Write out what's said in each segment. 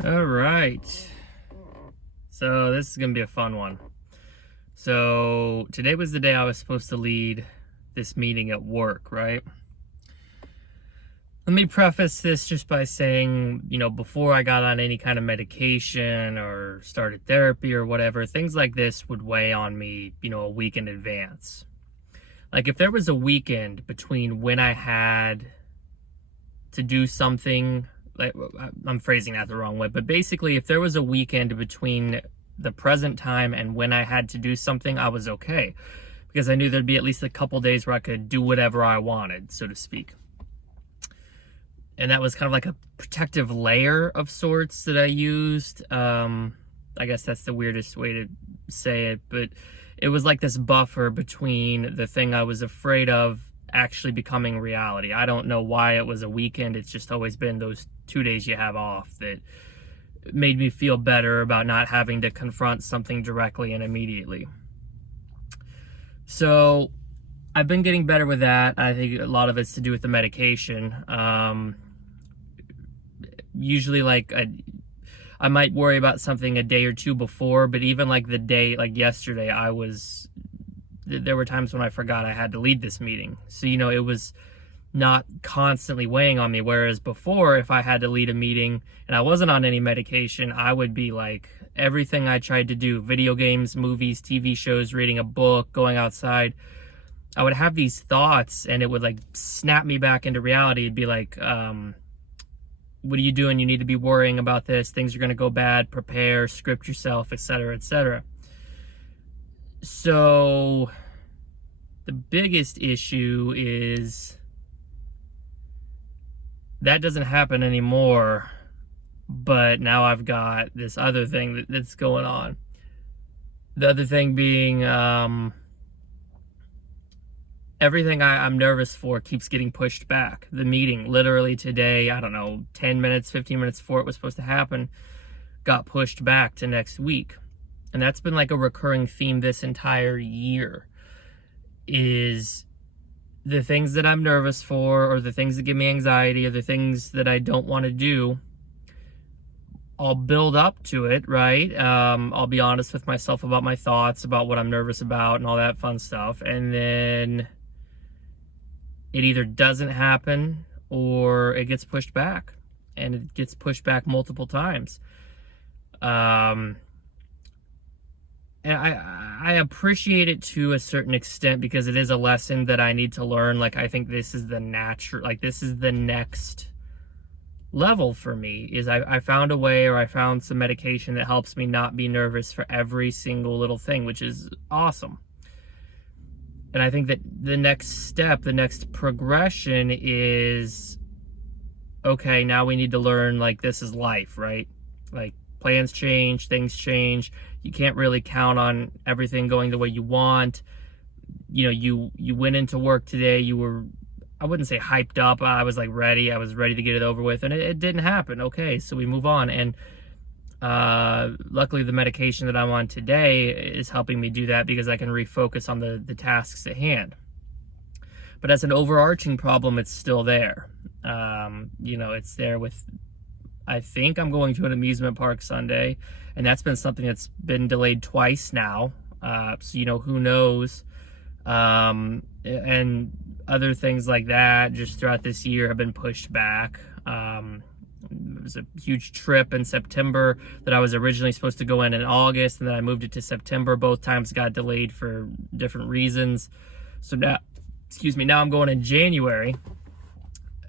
All right. So this is going to be a fun one. So today was the day I was supposed to lead this meeting at work, right? Let me preface this just by saying, before I got on any kind of medication or started therapy or whatever, things like this would weigh on me, a week in advance. Like if there was a weekend between when I had to do something, like I'm phrasing that the wrong way, but basically if there was a weekend between the present time and when I had to do something, I was okay, because I knew there'd be at least a couple days where I could do whatever I wanted, so to speak. And that was kind of like a protective layer of sorts that I used. I guess that's the weirdest way to say it, but it was like this buffer between the thing I was afraid of actually becoming reality. I don't know why it was a weekend. It's just always been those 2 days you have off that made me feel better about not having to confront something directly and immediately. So I've been getting better with that. I think a lot of it's to do with the medication. Usually I might worry about something a day or two before, but even like the day, like yesterday, there were times when I forgot I had to lead this meeting. So, it was not constantly weighing on me. Whereas before, if I had to lead a meeting and I wasn't on any medication, I would be like, everything I tried to do, video games, movies, TV shows, reading a book, going outside, I would have these thoughts and it would like snap me back into reality. It'd be like, what are you doing? You need to be worrying about this. Things are going to go bad. Prepare, script yourself, etc., etc. So the biggest issue is that doesn't happen anymore, but now I've got this other thing that's going on. The other thing being everything I'm nervous for keeps getting pushed back. The meeting, literally today, I don't know, 10 minutes, 15 minutes before it was supposed to happen, got pushed back to next week. And that's been like a recurring theme this entire year, is the things that I'm nervous for, or the things that give me anxiety, or the things that I don't want to do. I'll build up to it, right? I'll be honest with myself about my thoughts, about what I'm nervous about and all that fun stuff. And then it either doesn't happen or it gets pushed back, and it gets pushed back multiple times. And I appreciate it to a certain extent, because it is a lesson that I need to learn. Like, I think this is this is the next level for me, is I found a way, or I found some medication that helps me not be nervous for every single little thing, which is awesome. And I think that the next step, the next progression is, okay, now we need to learn, like, this is life, right? Like, plans change, things change. You can't really count on everything going the way you want. You went into work today, you were, I wouldn't say hyped up, I was like ready. I was ready to get it over with, and it didn't happen. Okay, so we move on. And luckily the medication that I'm on today is helping me do that, because I can refocus on the tasks at hand. But as an overarching problem, it's still there. It's there with, I think I'm going to an amusement park Sunday, and that's been something that's been delayed twice now. So, who knows? And other things like that just throughout this year have been pushed back. It was a huge trip in September that I was originally supposed to go in August, and then I moved it to September. Both times got delayed for different reasons. So now I'm going in January.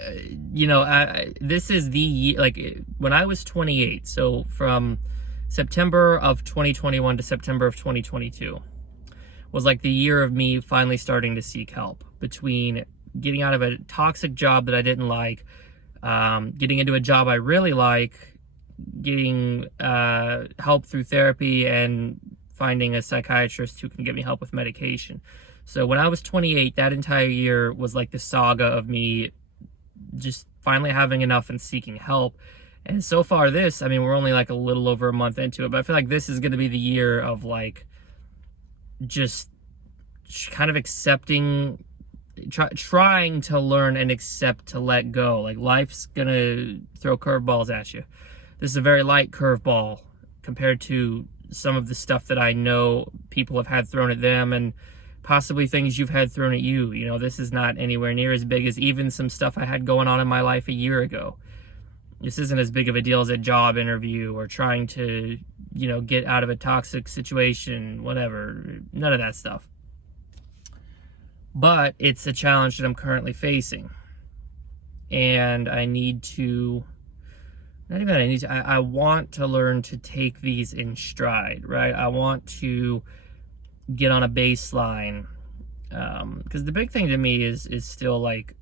This is when I was 28, so from September of 2021 to September of 2022 was like the year of me finally starting to seek help, between getting out of a toxic job that I didn't like, getting into a job I really like, getting help through therapy, and finding a psychiatrist who can get me help with medication. So when I was 28, that entire year was like the saga of me just finally having enough and seeking help. And so far we're only like a little over a month into it, but I feel like this is going to be the year of like just kind of accepting, trying to learn and accept to let go. Like, life's gonna throw curveballs at you. This is a very light curveball compared to some of the stuff that I know people have had thrown at them, and possibly things you've had thrown at you. You know, this is not anywhere near as big as even some stuff I had going on in my life a year ago. This isn't as big of a deal as a job interview or trying to, you know, get out of a toxic situation, whatever. None of that stuff. But it's a challenge that I'm currently facing. And I need to, I want to learn to take these in stride, right? I want to get on a baseline, because the big thing to me is still like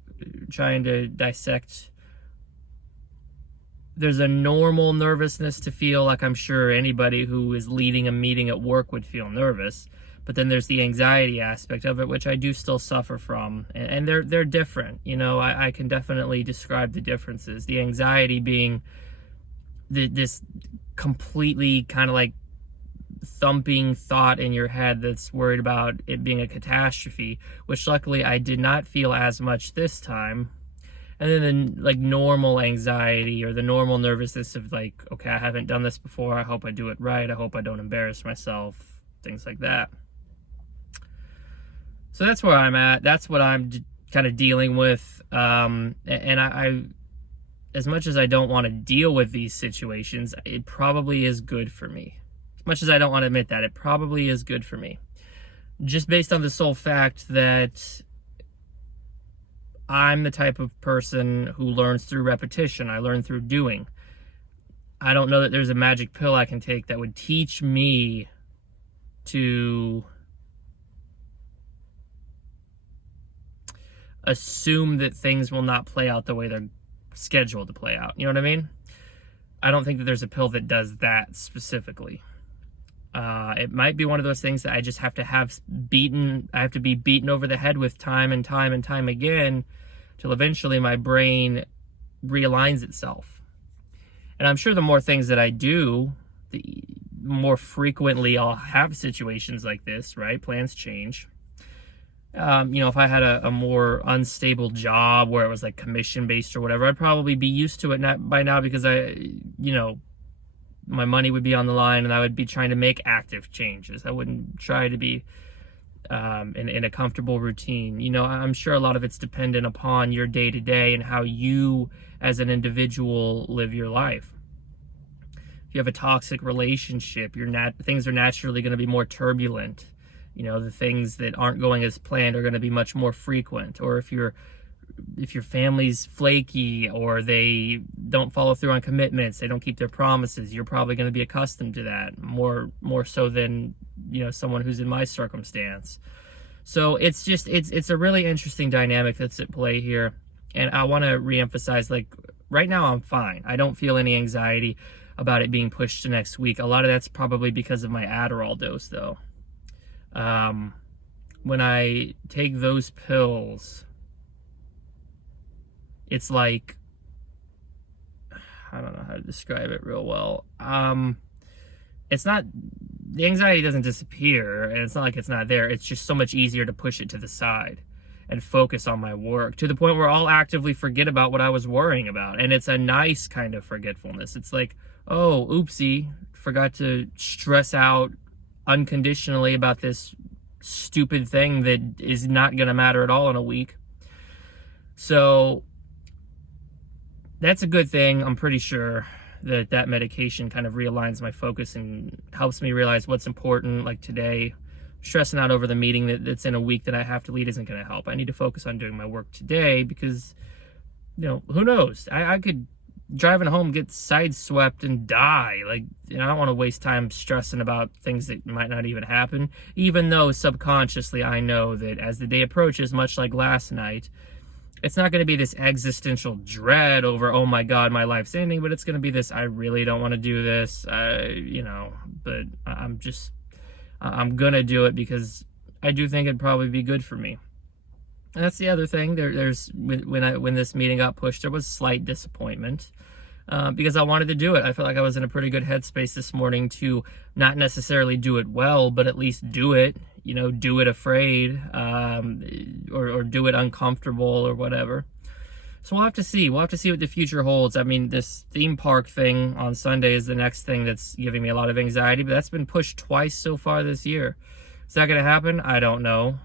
trying to dissect. There's a normal nervousness to feel, like I'm sure anybody who is leading a meeting at work would feel nervous, but then there's the anxiety aspect of it, which I do still suffer from, and they're different. You know, I can definitely describe the differences. The anxiety being this completely kind of like thumping thought in your head that's worried about it being a catastrophe, which luckily I did not feel as much this time. And then the like normal anxiety or the normal nervousness of like, okay, I haven't done this before, I hope I do it right, I hope I don't embarrass myself, things like that. So that's where I'm at. That's what I'm kind of dealing with. And I as much as I don't want to deal with these situations, it probably is good for me. Much as I don't want to admit that, it probably is good for me. Just based on the sole fact that I'm the type of person who learns through repetition. I learn through doing. I don't know that there's a magic pill I can take that would teach me to assume that things will not play out the way they're scheduled to play out. You know what I mean? I don't think that there's a pill that does that specifically. It might be one of those things that I just have to I have to be beaten over the head with time and time and time again till eventually my brain realigns itself. And I'm sure the more things that I do, the more frequently I'll have situations like this, right? Plans change. You know, if I had a more unstable job where it was like commission-based or whatever, I'd probably be used to it by now because my money would be on the line and I would be trying to make active changes. I wouldn't try to be in a comfortable routine. You know, I'm sure a lot of it's dependent upon your day-to-day and how you as an individual live your life. If you have a toxic relationship, things are naturally going to be more turbulent. You know, the things that aren't going as planned are going to be much more frequent. Or if your family's flaky or they don't follow through on commitments, they don't keep their promises, you're probably going to be accustomed to that more so than, you know, someone who's in my circumstance. So it's a really interesting dynamic that's at play here. And I want to reemphasize, like, right now I'm fine. I don't feel any anxiety about it being pushed to next week. A lot of that's probably because of my Adderall dose, though. When I take those pills, it's like, I don't know how to describe it real well. It's not, the anxiety doesn't disappear, and it's not like it's not there. It's just so much easier to push it to the side and focus on my work, to the point where I'll actively forget about what I was worrying about. And it's a nice kind of forgetfulness. It's like, oh, oopsie, forgot to stress out unconditionally about this stupid thing that is not going to matter at all in a week. So that's a good thing. I'm pretty sure that medication kind of realigns my focus and helps me realize what's important. Like today, stressing out over the meeting that's in a week that I have to lead isn't going to help. I need to focus on doing my work today because, you know, who knows? I could, driving home, get sideswept and die. Like, you know, I don't want to waste time stressing about things that might not even happen, even though subconsciously I know that as the day approaches, much like last night, it's not going to be this existential dread over, oh my God, my life's ending, but it's going to be this, I really don't want to do this, you know, but I'm going to do it because I do think it'd probably be good for me. And that's the other thing. There's when this meeting got pushed, there was slight disappointment because I wanted to do it. I felt like I was in a pretty good headspace this morning to not necessarily do it well, but at least do it. You know, do it afraid or do it uncomfortable or whatever. So we'll have to see. We'll have to see what the future holds. I mean, this theme park thing on Sunday is the next thing that's giving me a lot of anxiety, but that's been pushed twice so far this year. Is that going to happen? I don't know.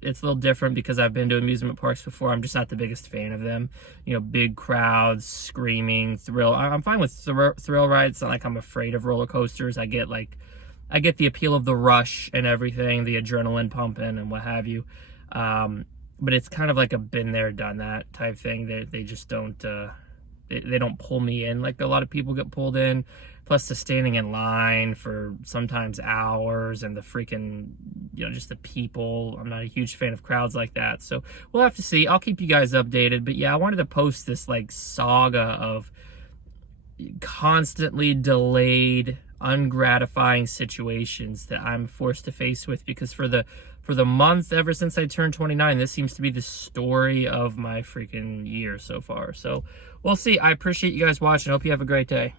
It's a little different because I've been to amusement parks before. I'm just not the biggest fan of them. You know, big crowds, screaming, thrill. I'm fine with thrill rides. It's not like I'm afraid of roller coasters. I get the appeal of the rush and everything, the adrenaline pumping and what have you. But it's kind of like a been there, done that type thing. They just don't, they don't pull me in like a lot of people get pulled in. Plus the standing in line for sometimes hours and the freaking, you know, just the people. I'm not a huge fan of crowds like that. So we'll have to see. I'll keep you guys updated. But yeah, I wanted to post this like saga of constantly delayed, ungratifying situations that I'm forced to face with, because for the month ever since I turned 29, this seems to be the story of my freaking year so far. So we'll see. I appreciate you guys watching. Hope you have a great day.